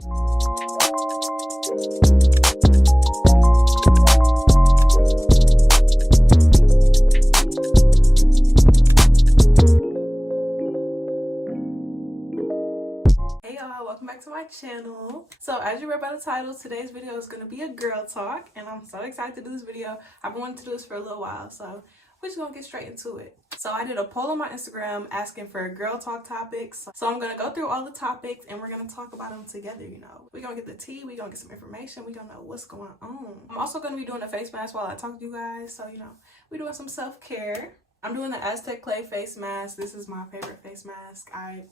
Hey y'all, welcome back to my channel. So as you read by the title, today's video is going to be a girl talk, and I'm so excited to do this video. I've been wanting to do this for a little while, so we're just gonna get straight into it. So I did a poll on my Instagram asking for girl talk topics. So I'm gonna go through all the topics and we're gonna talk about them together, you know. We're gonna get the tea, we're gonna get some information, we're gonna know what's going on. I'm also gonna be doing a face mask while I talk to you guys, so you know, we're doing some self-care. I'm doing the Aztec clay face mask. This is my favorite face mask. I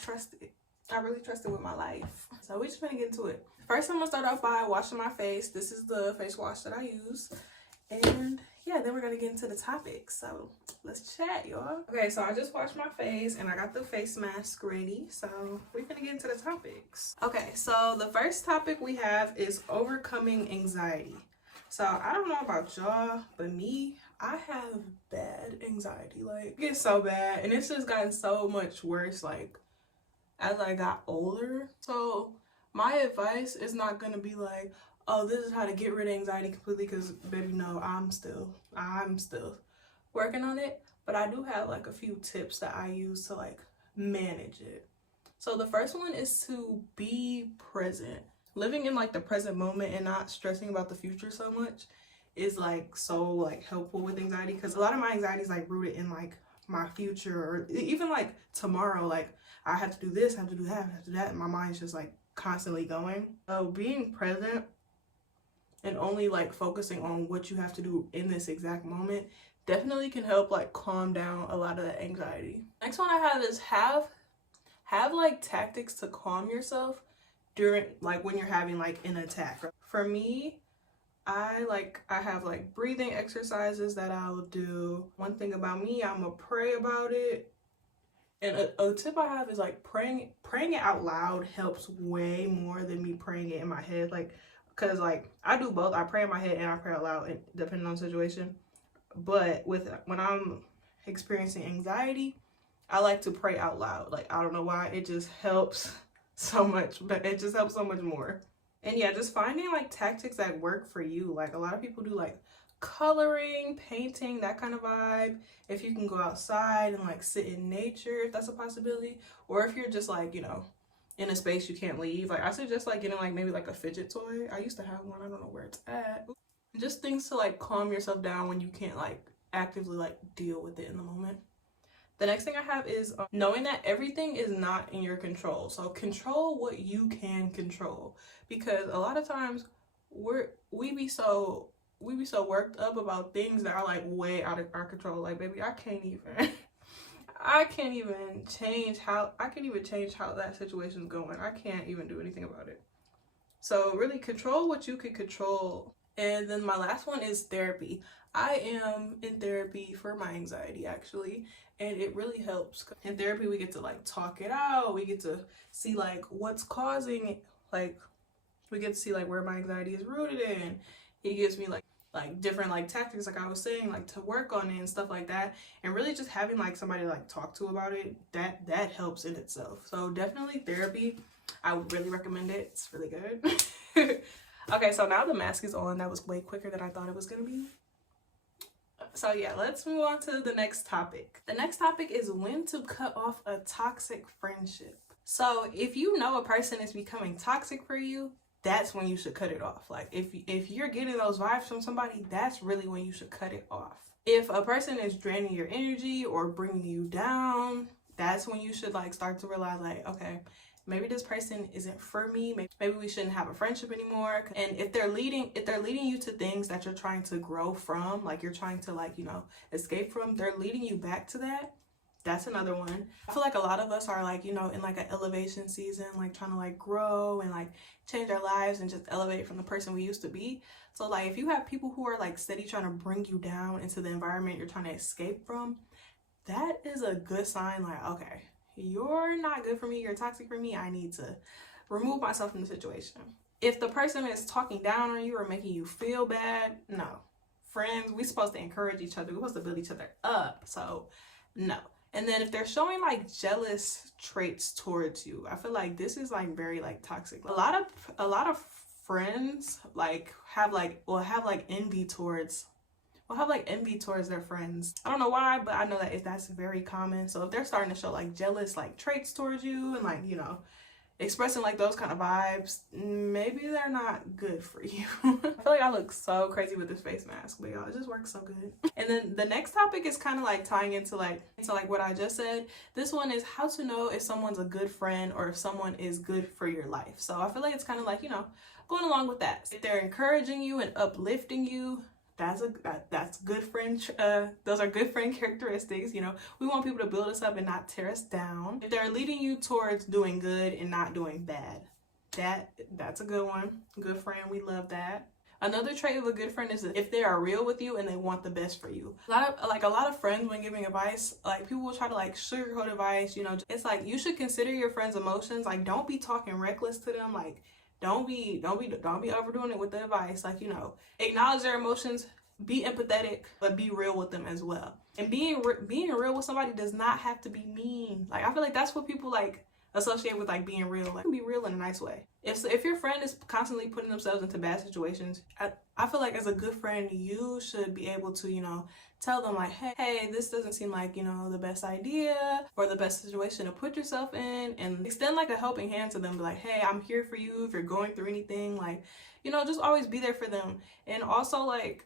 trust it. I really trust it with my life. So we're just gonna get into it. First, I'm gonna start off by washing my face. This is the face wash that I use. And yeah, then we're gonna get into the topics. So let's chat, y'all. Okay, so I just washed my face and I got the face mask ready. So we're gonna get into the topics. Okay, so the first topic we have is overcoming anxiety. So I don't know about y'all, but me, I have bad anxiety. Like, it gets so bad, and it's just gotten so much worse, like, as I got older. So my advice is not gonna be like, oh, this is how to get rid of anxiety completely, because baby, no, I'm still working on it. But I do have like a few tips that I use to like manage it. So the first one is to be present. Living in like the present moment and not stressing about the future so much is like so like helpful with anxiety, because a lot of my anxiety is like rooted in like my future, or even like tomorrow, like I have to do this, I have to do that, I have to do that, and my mind's just like constantly going. So being present and only like focusing on what you have to do in this exact moment definitely can help like calm down a lot of that anxiety. Next one I have is have like tactics to calm yourself during like when you're having like an attack. For me, I have like breathing exercises that I'll do. One thing about me, I'm gonna pray about it. And a tip I have is like praying it out loud helps way more than me praying it in my head. Like, because like I do both. I pray in my head and I pray out loud, depending on the situation. But when I'm experiencing anxiety, I like to pray out loud. Like, I don't know why, it just helps so much, but it just helps so much more. And yeah, just finding like tactics that work for you. Like, a lot of people do like coloring, painting, that kind of vibe. If you can go outside and like sit in nature, if that's a possibility, or if you're just like, you know, in a space you can't leave, like I suggest like getting like maybe like a fidget toy. I used to have one, I don't know where it's at. Just things to like calm yourself down when you can't like actively like deal with it in the moment. The next thing I have is knowing that everything is not in your control. So control what you can control, because a lot of times we be so worked up about things that are like way out of our control. Like, baby, I can't even change how that situation's going. I can't even do anything about it. So really control what you can control. And then my last one is therapy. I am in therapy for my anxiety, actually, and it really helps. In therapy, we get to like talk it out. We get to see like what's causing it. Like, we get to see like where my anxiety is rooted in. It gives me like different like tactics, like I was saying, like to work on it and stuff like that. And really just having like somebody to like talk to about it, that helps in itself. So definitely therapy, I would really recommend it. It's really good. Okay, so now the mask is on. That was way quicker than I thought it was gonna be. So yeah, let's move on to the next topic. The next topic is when to cut off a toxic friendship. So if you know a person is becoming toxic for you, that's when you should cut it off. Like, if you're getting those vibes from somebody, that's really when you should cut it off. If a person is draining your energy or bringing you down, that's when you should like start to realize like, okay, maybe this person isn't for me. Maybe we shouldn't have a friendship anymore. And if they're leading you to things that you're trying to grow from, like you're trying to like, you know, escape from, they're leading you back to that. That's another one. I feel like a lot of us are like, you know, in like an elevation season, like trying to like grow and like change our lives and just elevate from the person we used to be. So like if you have people who are like steady trying to bring you down into the environment you're trying to escape from, that is a good sign. Like, okay, you're not good for me, you're toxic for me, I need to remove myself from the situation. If the person is talking down on you or making you feel bad, no. Friends, we're supposed to encourage each other, we're supposed to build each other up. So no. And then if they're showing like jealous traits towards you, I feel like this is like very like toxic. A lot of friends like have like envy towards their friends. I don't know why, but I know that that's very common. So if they're starting to show like jealous like traits towards you and like, you know, expressing like those kind of vibes, maybe they're not good for you. I feel like I look so crazy with this face mask, but y'all, it just works so good. And then the next topic is kind of like tying into like what I just said. This one is how to know if someone's a good friend or if someone is good for your life. So I feel like it's kind of like, you know, going along with that. If they're encouraging you and uplifting you, that's good friend. Those are good friend characteristics. You know, we want people to build us up and not tear us down. If they're leading you towards doing good and not doing bad, that's a good one. Good friend, we love that. Another trait of a good friend is if they are real with you and they want the best for you. A lot of friends, when giving advice, like people will try to like sugarcoat advice. You know, it's like you should consider your friends' emotions. Like, don't be talking reckless to them. Like, don't be overdoing it with the advice. Like, you know, acknowledge their emotions, be empathetic, but be real with them as well. And being real with somebody does not have to be mean. Like, I feel like that's what people like associate with like being real. Like, be real in a nice way. If your friend is constantly putting themselves into bad situations, I feel like as a good friend, you should be able to, you know, tell them like, hey, this doesn't seem like, you know, the best idea or the best situation to put yourself in, and extend like a helping hand to them. Be like, hey, I'm here for you if you're going through anything. Like, you know, just always be there for them. And also, like,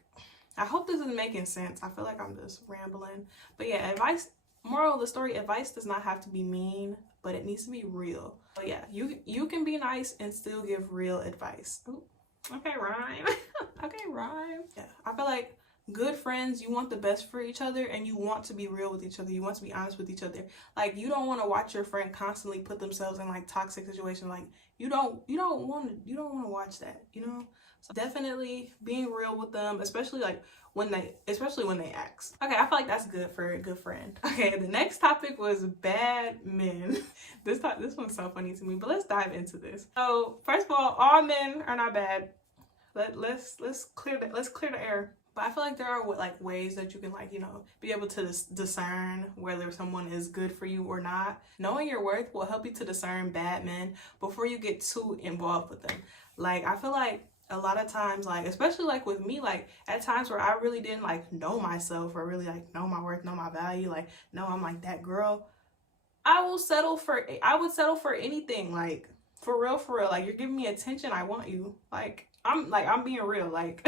I hope this is making sense. I feel like I'm just rambling. But yeah, advice, moral of the story, advice does not have to be mean, but it needs to be real. So yeah, you can be nice and still give real advice. Ooh, okay, rhyme. Okay, rhyme. Yeah, I feel like good friends, you want the best for each other and you want to be real with each other. You want to be honest with each other. Like, you don't want to watch your friend constantly put themselves in like toxic situations. Like, you don't want to watch that, you know? So definitely being real with them, especially when they ask. Okay, I feel like that's good for a good friend. Okay, the next topic was bad men. This one's so funny to me, but let's dive into this. So first of all men are not bad. Let's clear the air. But I feel like there are like ways that you can like, you know, be able to discern whether someone is good for you or not. Knowing your worth will help you to discern bad men before you get too involved with them. Like, I feel like a lot of times, like, especially like with me, like at times where I really didn't like know myself or really like know my worth, know my value, like, no, I'm like that girl, I would settle for anything. Like, for real, like, you're giving me attention, I want you. Like, I'm being real. Like,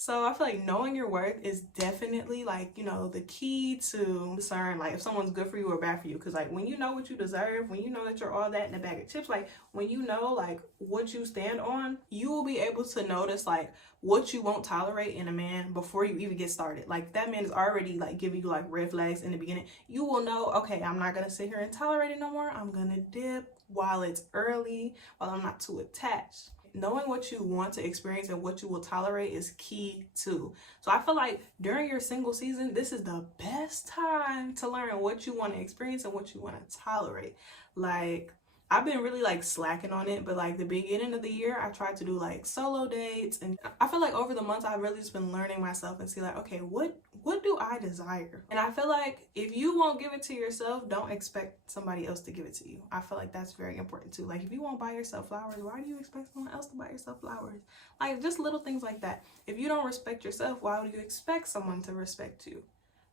so I feel like knowing your worth is definitely like, you know, the key to discern like if someone's good for you or bad for you. Because like, when you know what you deserve, when you know that you're all that in a bag of chips, like when you know like what you stand on, you will be able to notice like what you won't tolerate in a man before you even get started. Like, that man is already like giving you like red flags in the beginning. You will know, okay, I'm not gonna sit here and tolerate it no more. I'm gonna dip while it's early, while I'm not too attached. Knowing what you want to experience and what you will tolerate is key too. So I feel like during your single season, this is the best time to learn what you want to experience and what you want to tolerate. Like, I've been really like slacking on it, but like the beginning of the year, I tried to do like solo dates, and I feel like over the months, I've really just been learning myself and see like, okay, what do I desire? And I feel like if you won't give it to yourself, don't expect somebody else to give it to you. I feel like that's very important too. Like, if you won't buy yourself flowers, why do you expect someone else to buy yourself flowers? Like, just little things like that. If you don't respect yourself, why would you expect someone to respect you?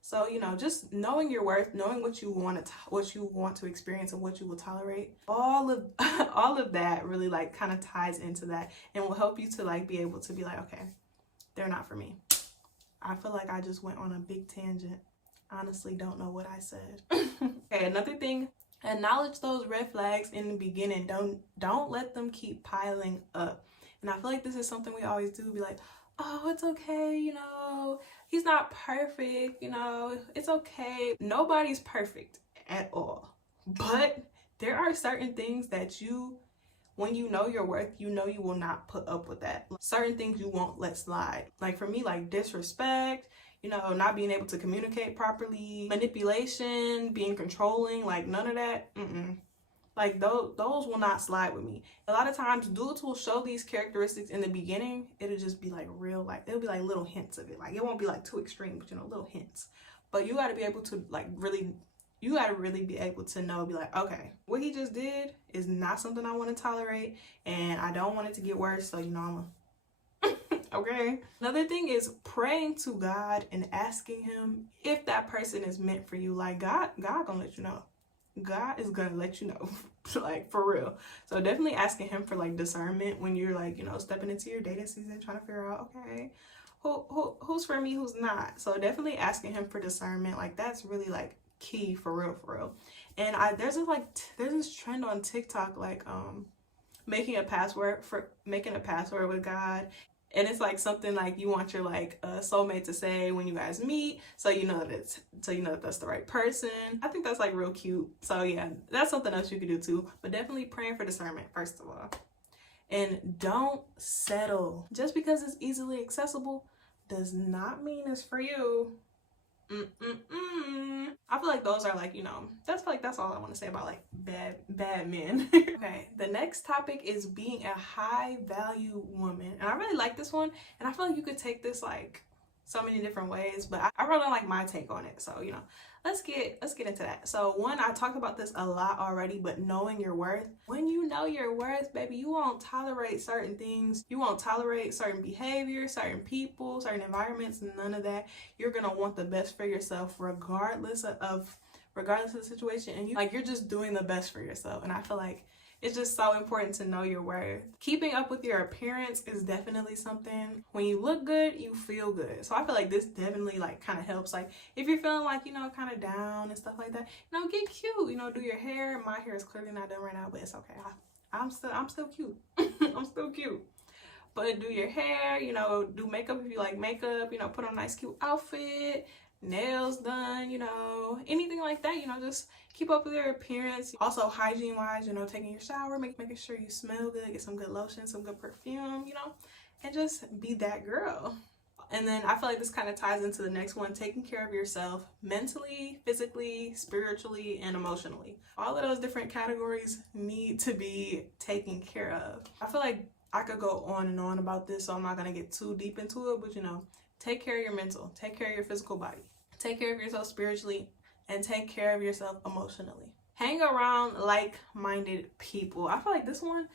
So, you know, just knowing your worth, knowing what you want to experience and what you will tolerate, all of that really like kind of ties into that and will help you to like be able to be like, okay, they're not for me. I feel like I just went on a big tangent. Honestly, don't know what I said. Okay, another thing, acknowledge those red flags in the beginning. Don't let them keep piling up. And I feel like this is something we always do, be like, oh, it's okay, you know, he's not perfect, you know, it's okay. Nobody's perfect at all. But there are certain things that when you know your worth, you know you will not put up with that. Certain things you won't let slide. Like, for me, like disrespect, you know, not being able to communicate properly, manipulation, being controlling, like none of that. Like, those will not slide with me. A lot of times dudes will show these characteristics in the beginning. It'll just be like real, like it'll be like little hints of it. Like, it won't be like too extreme, but you know, little hints. But you got to be able to like really you got to really be able to know, be like, okay, what he just did is not something I want to tolerate, and I don't want it to get worse. So, you know, okay. Another thing is praying to God and asking him if that person is meant for you. Like God gonna let you know. God is gonna let you know. Like, for real. So definitely asking him for like discernment when you're like, you know, stepping into your dating season, trying to figure out, okay, who's for me, who's not. So definitely asking him for discernment. Like, that's really like key, for real. And there's this trend on TikTok, like making a password with God. And it's like something like you want your like soulmate to say when you guys meet, so you know that that's the right person. I think that's like real cute. So yeah, that's something else you could do too. But definitely praying for discernment first of all. And don't settle. Just because it's easily accessible does not mean it's for you. I feel like those are like, you know, that's all I want to say about like bad men. Okay, the next topic is being a high value woman, and I really like this one, and I feel like you could take this like so many different ways, but I really like my take on it. So, you know, let's get into that. So one, I talked about this a lot already, but knowing your worth. When you know your worth, baby, you won't tolerate certain things. You won't tolerate certain behavior, certain people, certain environments, none of that. You're gonna want the best for yourself regardless of the situation, and you're just doing the best for yourself. And I feel like it's just so important to know your worth. Keeping up with your appearance is definitely something. When you look good, you feel good. So I feel like this definitely like kind of helps. Like if you're feeling like, you know, kind of down and stuff like that, you know, get cute. You know, do your hair. My hair is clearly not done right now, but it's okay. I'm still cute. I'm still cute. But do your hair. You know, do makeup if you like makeup. You know, put on a nice cute outfit. Nails done, you know, anything like that, you know, just keep up with your appearance. Also hygiene wise, you know, taking your shower, making sure you smell good, get some good lotion, some good perfume, you know, and just be that girl. And then I feel like this kind of ties into the next one, taking care of yourself mentally, physically, spiritually, and emotionally. All of those different categories need to be taken care of. I feel like I could go on and on about this, so I'm not going to get too deep into it, but you know, take care of your mental, take care of your physical body, take care of yourself spiritually, and take care of yourself emotionally. Hang around like-minded people. I feel like this one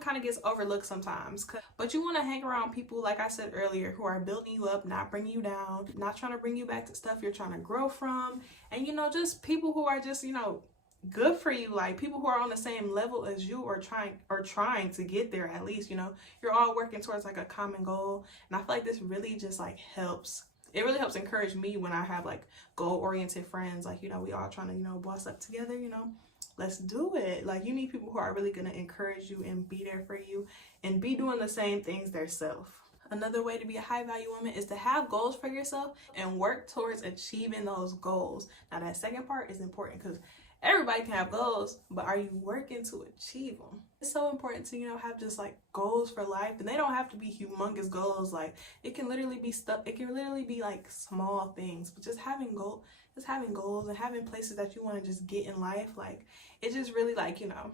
kind of gets overlooked sometimes, but you want to hang around people, like I said earlier, who are building you up, not bringing you down, not trying to bring you back to stuff you're trying to grow from, and you know, just people who are just, you know, good for you, like people who are on the same level as you, or trying to get there at least. You know, you're all working towards like a common goal, and I feel like this really just like helps. It really helps encourage me when I have like goal-oriented friends, like, you know, we all trying to, you know, boss up together, you know, let's do it. Like, you need people who are really going to encourage you and be there for you and be doing the same things themselves. Another way to be a high value woman is to have goals for yourself and work towards achieving those goals. Now that second part is important, because everybody can have goals, but are you working to achieve them? It's so important to, you know, have just like goals for life, and they don't have to be humongous goals. Like it can literally be stuff. It can literally be like small things, but just having goals and having places that you want to just get in life, like it just really like, you know,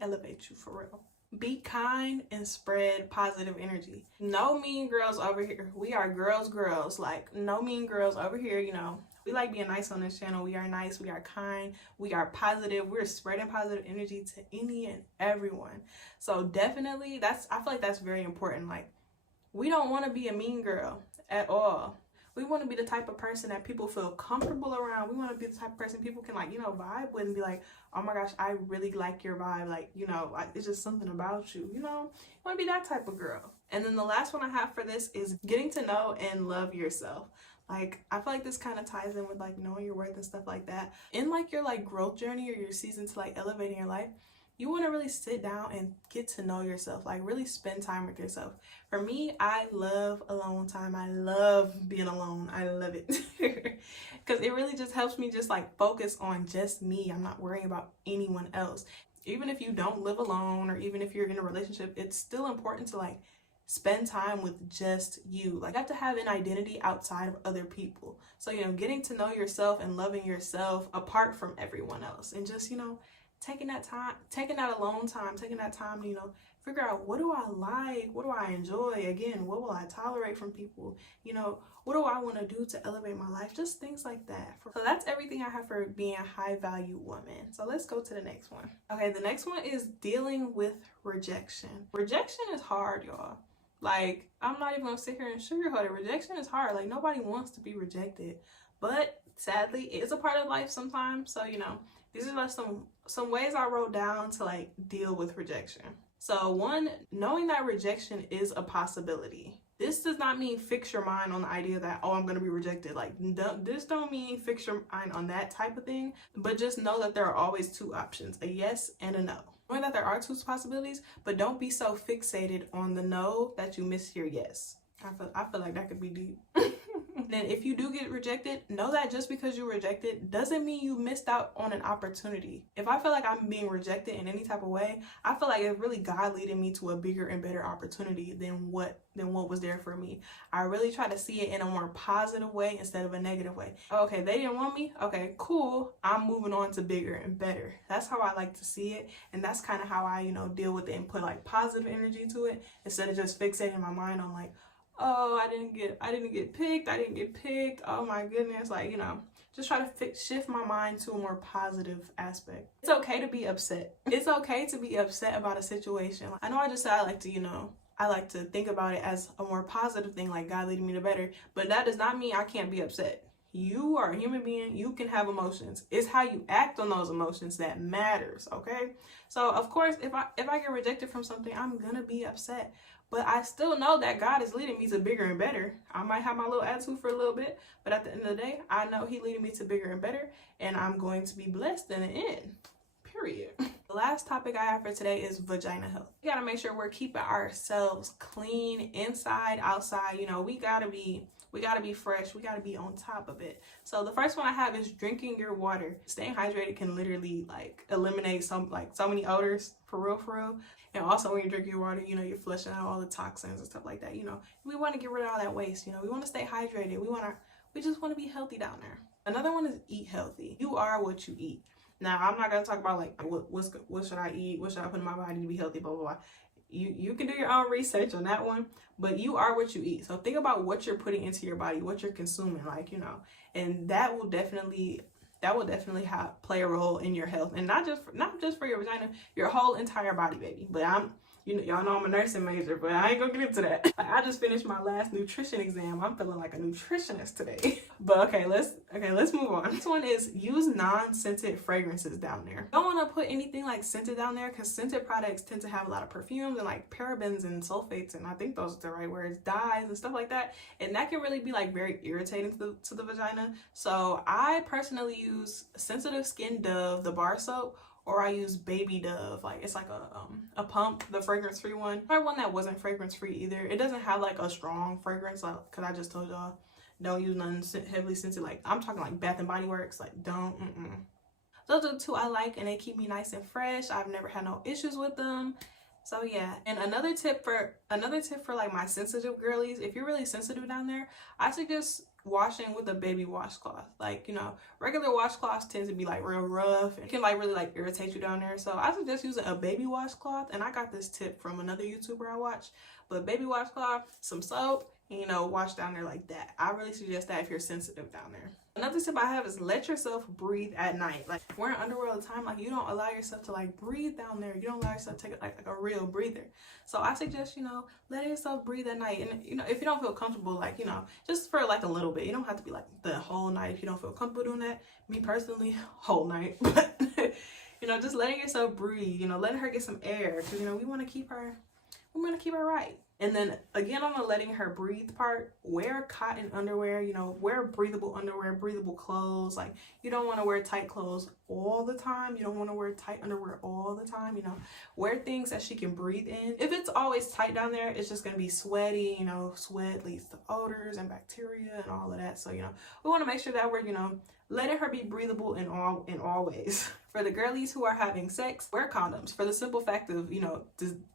elevates you for real. Be kind and spread positive energy. No mean girls over here. We are girls. Like no mean girls over here, you know. We like being nice on this channel. We are nice, we are kind, we are positive. We're spreading positive energy to any and everyone. So definitely I feel like that's very important. Like we don't want to be a mean girl at all. We want to be the type of person that people feel comfortable around. We want to be the type of person people can like, you know, vibe with and be like, oh my gosh, I really like your vibe. Like, you know, like, it's just something about you, you know, you want to be that type of girl. And then the last one I have for this is getting to know and love yourself. Like, I feel like this kind of ties in with like knowing your worth and stuff like that. In like your like growth journey or your season to like elevating your life, you want to really sit down and get to know yourself, like really spend time with yourself. For me, I love alone time. I love being alone. I love it because it really just helps me just like focus on just me. I'm not worrying about anyone else. Even if you don't live alone, or even if you're in a relationship, it's still important to like spend time with just you. Like, you have to have an identity outside of other people. So, you know, getting to know yourself and loving yourself apart from everyone else, and just, you know, taking that time, taking that alone time, taking that time to, you know, figure out, what do I like? What do I enjoy? Again, what will I tolerate from people? You know, what do I want to do to elevate my life? Just things like that. So that's everything I have for being a high value woman. So let's go to the next one. Okay, the next one is dealing with rejection. Rejection is hard, y'all. Like, I'm not even gonna sit here and sugarcoat it. Rejection is hard. Like, nobody wants to be rejected, but sadly, it is a part of life sometimes. So, you know, these are like some ways I wrote down to like deal with rejection. So one, knowing that rejection is a possibility. This does not mean fix your mind on the idea that, oh, I'm going to be rejected. Like, this don't mean fix your mind on that type of thing, but just know that there are always two options, a yes and a no. Knowing that there are two possibilities, but don't be so fixated on the no that you miss your yes. I feel like that could be deep. Then if you do get rejected, know that just because you rejected doesn't mean you missed out on an opportunity. If I feel like I'm being rejected in any type of way, I feel like it's really God leading me to a bigger and better opportunity than what was there for me. I really try to see it in a more positive way instead of a negative way. Okay, they didn't want me. Okay, cool. I'm moving on to bigger and better. That's how I like to see it. And that's kind of how I, you know, deal with it and put like positive energy to it instead of just fixating my mind on like, oh, I didn't get picked. Oh my goodness. Like, you know, just try to shift my mind to a more positive aspect. It's okay to be upset. It's okay to be upset about a situation. I know I just said I like to, you know, I like to think about it as a more positive thing, like God leading me to better, but that does not mean I can't be upset. You are a human being. You can have emotions. It's how you act on those emotions that matters, okay? So, of course, if I get rejected from something, I'm gonna be upset. But I still know that God is leading me to bigger and better. I might have my little attitude for a little bit, but at the end of the day, I know He's leading me to bigger and better, and I'm going to be blessed in the end. Period. The last topic I have for today is vagina health. We gotta make sure we're keeping ourselves clean, inside, outside. You know, we gotta be fresh. We gotta be on top of it. So the first one I have is drinking your water. Staying hydrated can literally like eliminate so many odors, for real. And also when you drink your water, you know, you're flushing out all the toxins and stuff like that. You know, we want to get rid of all that waste. You know, we want to stay hydrated. We just want to be healthy down there. Another one is eat healthy. You are what you eat. Now, I'm not gonna talk about like what should I eat, what should I put in my body to be healthy, blah blah blah. You can do your own research on that one, but you are what you eat. So think about what you're putting into your body, what you're consuming, like, you know, and that will definitely play a role in your health, and not just for your vagina, your whole entire body, baby. But y'all know I'm a nursing major, but I ain't gonna get into that. I just finished my last nutrition exam. I'm feeling like a nutritionist today. But okay, let's move on. This one is use non-scented fragrances down there. Don't want to put anything like scented down there, because scented products tend to have a lot of perfumes and like parabens and sulfates, and I think those are the right words, dyes and stuff like that, and that can really be like very irritating to the vagina. So I personally use Sensitive Skin Dove, the bar soap, or I use Baby Dove. Like, it's like a pump, the fragrance free one. I one that wasn't fragrance free either. It doesn't have like a strong fragrance, like, cause I just told y'all don't use nothing heavily scented. Like, I'm talking like Bath and Body Works. Like, don't. Those are the two I like, and they keep me nice and fresh. I've never had no issues with them. So yeah. And another tip for like my sensitive girlies, if you're really sensitive down there, I suggest washing with a baby washcloth. Like, you know, regular washcloths tend to be like real rough and can like really like irritate you down there. So I suggest using a baby washcloth, and I got this tip from another YouTuber I watch. But baby washcloth, some soap, and, you know, wash down there like that. I really suggest that if you're sensitive down there. Another tip I have is let yourself breathe at night. Like, wearing underwear all the time, like, you don't allow yourself to like breathe down there. You don't allow yourself to take like a real breather. So I suggest, you know, letting yourself breathe at night. And, you know, if you don't feel comfortable, like, you know, just for like a little bit. You don't have to be like the whole night if you don't feel comfortable doing that. Me personally, whole night. But, you know, just letting yourself breathe, you know, letting her get some air. Because, you know, we want to keep her right. And then again, on the letting her breathe part, wear cotton underwear, you know, wear breathable underwear, breathable clothes. Like, you don't want to wear tight clothes all the time. You don't want to wear tight underwear all the time, you know. Wear things that she can breathe in. If it's always tight down there, it's just going to be sweaty, you know. Sweat leads to odors and bacteria and all of that. So, you know, we want to make sure that we're, you know, letting her be breathable in all ways. For the girlies who are having sex, wear condoms, for the simple fact of, you know,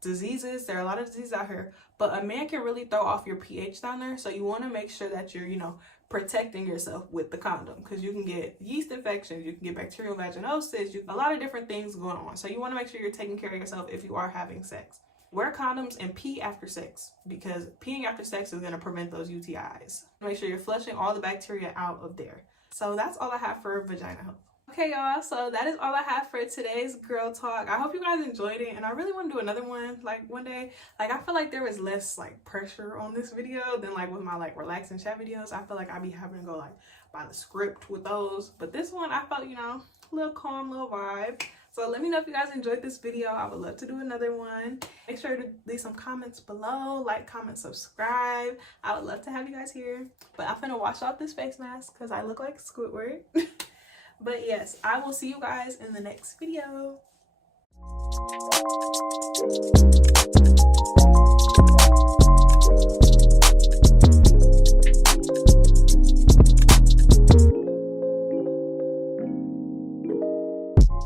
diseases. There are a lot of diseases out here, but a man can really throw off your pH down there. So you want to make sure that you're, you know, protecting yourself with the condom, because you can get yeast infections, you can get bacterial vaginosis, a lot of different things going on. So you want to make sure you're taking care of yourself if you are having sex. Wear condoms and pee after sex, because peeing after sex is going to prevent those UTIs. Make sure you're flushing all the bacteria out of there. So that's all I have for vagina health. Okay, y'all, so that is all I have for today's girl talk. I hope you guys enjoyed it, and I really want to do another one like one day. Like, I feel like there was less like pressure on this video than like with my like relaxing chat videos. I feel like I'd be having to go like by the script with those, but this one I felt, you know, a little calm, little vibe. So let me know if you guys enjoyed this video. I would love to do another one. Make sure to leave some comments below, like, comment, subscribe. I would love to have you guys here. But I'm gonna wash off this face mask because I look like Squidward. But yes, I will see you guys in the next video.